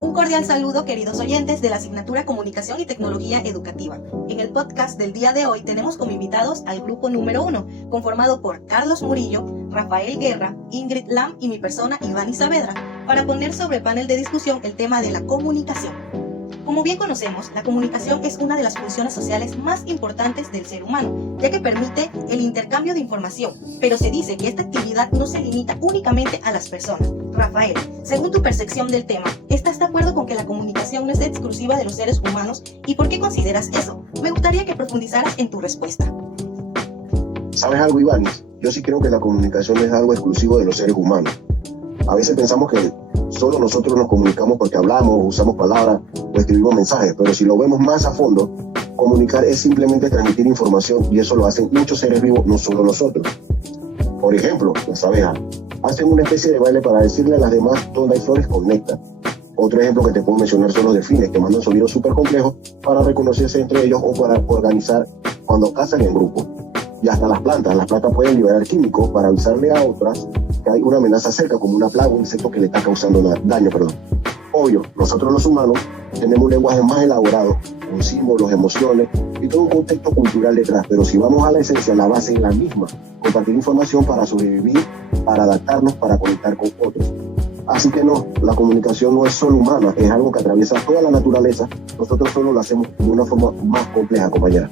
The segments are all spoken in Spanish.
Un cordial saludo, queridos oyentes de la asignatura Comunicación y Tecnología Educativa. En el podcast del día de hoy tenemos como invitados al grupo número 1, conformado por Carlos Murillo, Rafael Guerra, Ingrid Lam y mi persona, Ivani Saavedra, para poner sobre panel de discusión el tema de la comunicación. Como bien conocemos, la comunicación es una de las funciones sociales más importantes del ser humano, ya que permite el intercambio de información, pero se dice que esta actividad no se limita únicamente a las personas. Rafael, según tu percepción del tema, ¿estás de acuerdo con que la comunicación no es exclusiva de los seres humanos? ¿Y por qué consideras eso? Me gustaría que profundizaras en tu respuesta. ¿Sabes algo, Iván? Yo sí creo que la comunicación es algo exclusivo de los seres humanos. A veces pensamos que solo nosotros nos comunicamos porque hablamos, usamos palabras o escribimos mensajes, pero si lo vemos más a fondo, comunicar es simplemente transmitir información y eso lo hacen muchos seres vivos, no solo nosotros. Por ejemplo, las abejas hacen una especie de baile para decirle a las demás dónde hay flores con néctar. Otro ejemplo que te puedo mencionar son los delfines, que mandan sonidos súper complejos para reconocerse entre ellos o para organizar cuando cazan en grupo. Y hasta las plantas pueden liberar químicos para avisarle a otras que hay una amenaza cerca, como una plaga o un insecto que le está causando daño. Obvio, nosotros los humanos tenemos un lenguaje más elaborado, con símbolos, emociones y todo un contexto cultural detrás, pero si vamos a la esencia, la base es la misma: compartir información para sobrevivir, para adaptarnos, para conectar con otros. Así que no, la comunicación no es solo humana, es algo que atraviesa toda la naturaleza. Nosotros solo lo hacemos de una forma más compleja, compañera.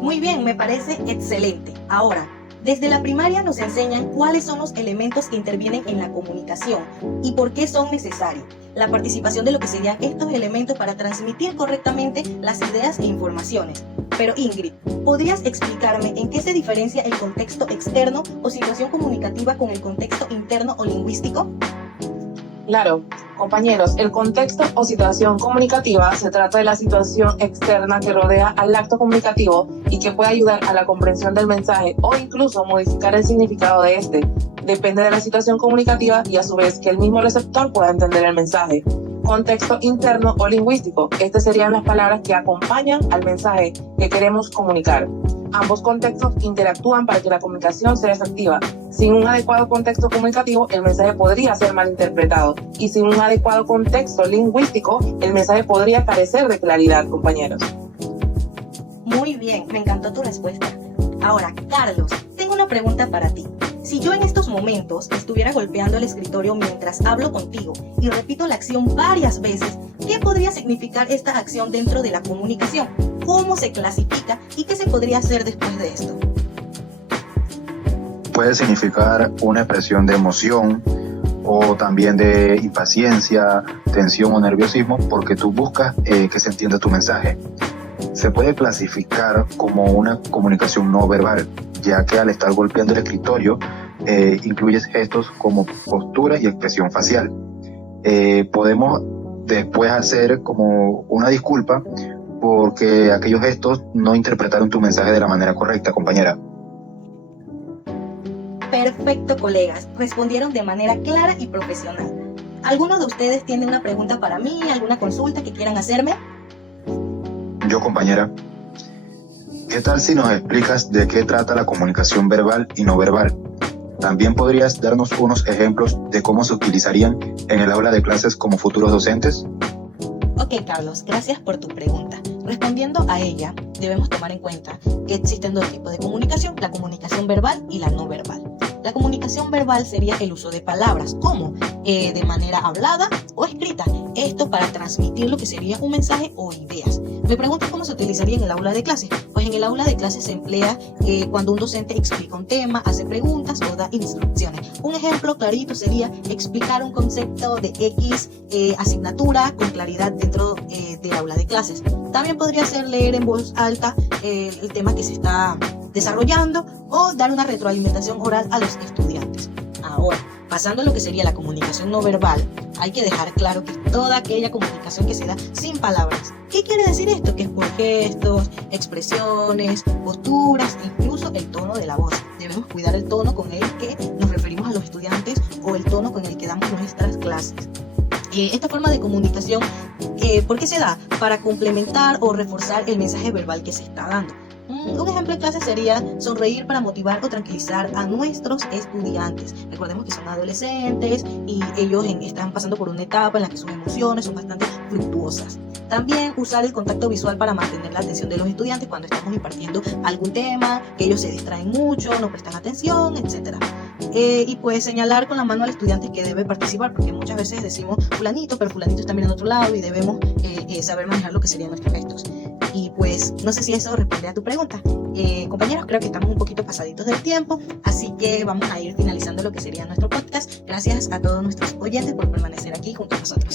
Muy bien, me parece excelente. Ahora, desde la primaria nos enseñan cuáles son los elementos que intervienen en la comunicación y por qué son necesarios. La participación de lo que serían estos elementos para transmitir correctamente las ideas e informaciones. Pero Ingrid, ¿podrías explicarme en qué se diferencia el contexto externo o situación comunicativa con el contexto interno o lingüístico? Claro, compañeros, el contexto o situación comunicativa se trata de la situación externa que rodea al acto comunicativo y que puede ayudar a la comprensión del mensaje o incluso modificar el significado de este. Depende de la situación comunicativa y a su vez que el mismo receptor pueda entender el mensaje. Contexto interno o lingüístico. Estas serían las palabras que acompañan al mensaje que queremos comunicar. Ambos contextos interactúan para que la comunicación sea efectiva. Sin un adecuado contexto comunicativo, el mensaje podría ser malinterpretado. Y sin un adecuado contexto lingüístico, el mensaje podría carecer de claridad, compañeros. Muy bien, me encantó tu respuesta. Ahora, Carlos, tengo una pregunta para ti. Si yo en estos momentos estuviera golpeando el escritorio mientras hablo contigo y repito la acción varias veces, ¿qué podría significar esta acción dentro de la comunicación? ¿Cómo se clasifica y qué se podría hacer después de esto? Puede significar una expresión de emoción o también de impaciencia, tensión o nerviosismo porque tú buscas que se entienda tu mensaje. Se puede clasificar como una comunicación no verbal, ya que al estar golpeando el escritorio incluyes gestos como postura y expresión facial. Podemos después hacer como una disculpa porque aquellos gestos no interpretaron tu mensaje de la manera correcta, compañera. Perfecto, colegas. Respondieron de manera clara y profesional. ¿Alguno de ustedes tiene una pregunta para mí, alguna consulta que quieran hacerme? Yo, compañera. ¿Qué tal si nos explicas de qué trata la comunicación verbal y no verbal? ¿También podrías darnos unos ejemplos de cómo se utilizarían en el aula de clases como futuros docentes? Ok, Carlos, gracias por tu pregunta. Respondiendo a ella, debemos tomar en cuenta que existen dos tipos de comunicación, la comunicación verbal y la no verbal. La comunicación verbal sería el uso de palabras, como de manera hablada o escrita. Esto para transmitir lo que sería un mensaje o ideas. Me preguntas cómo se utilizaría en el aula de clases. Pues en el aula de clases se emplea cuando un docente explica un tema, hace preguntas o da instrucciones. Un ejemplo clarito sería explicar un concepto de X asignatura con claridad dentro del aula de clases. También podría ser leer en voz alta el tema que se está desarrollando o dar una retroalimentación oral a los estudiantes. Ahora, pasando a lo que sería la comunicación no verbal, hay que dejar claro que toda aquella comunicación que se da sin palabras. ¿Qué quiere decir esto? Que es por gestos, expresiones, posturas, incluso el tono de la voz. Debemos cuidar el tono con el que nos referimos a los estudiantes o el tono con el que damos nuestras clases. Esta forma de comunicación, ¿por qué se da? Para complementar o reforzar el mensaje verbal que se está dando. Un ejemplo en clase sería sonreír para motivar o tranquilizar a nuestros estudiantes. Recordemos que son adolescentes y ellos están pasando por una etapa en la que sus emociones son bastante fluctuosas. También usar el contacto visual para mantener la atención de los estudiantes cuando estamos impartiendo algún tema, que ellos se distraen mucho, no prestan atención, etc. Y pues señalar con la mano al estudiante que debe participar, porque muchas veces decimos fulanito, pero fulanito está mirando a otro lado y debemos saber manejar lo que serían nuestros gestos. Y pues no sé si eso responde a tu pregunta. Compañeros, creo que estamos un poquito pasaditos del tiempo, así que vamos a ir finalizando lo que sería nuestro podcast. Gracias a todos nuestros oyentes por permanecer aquí junto a nosotros.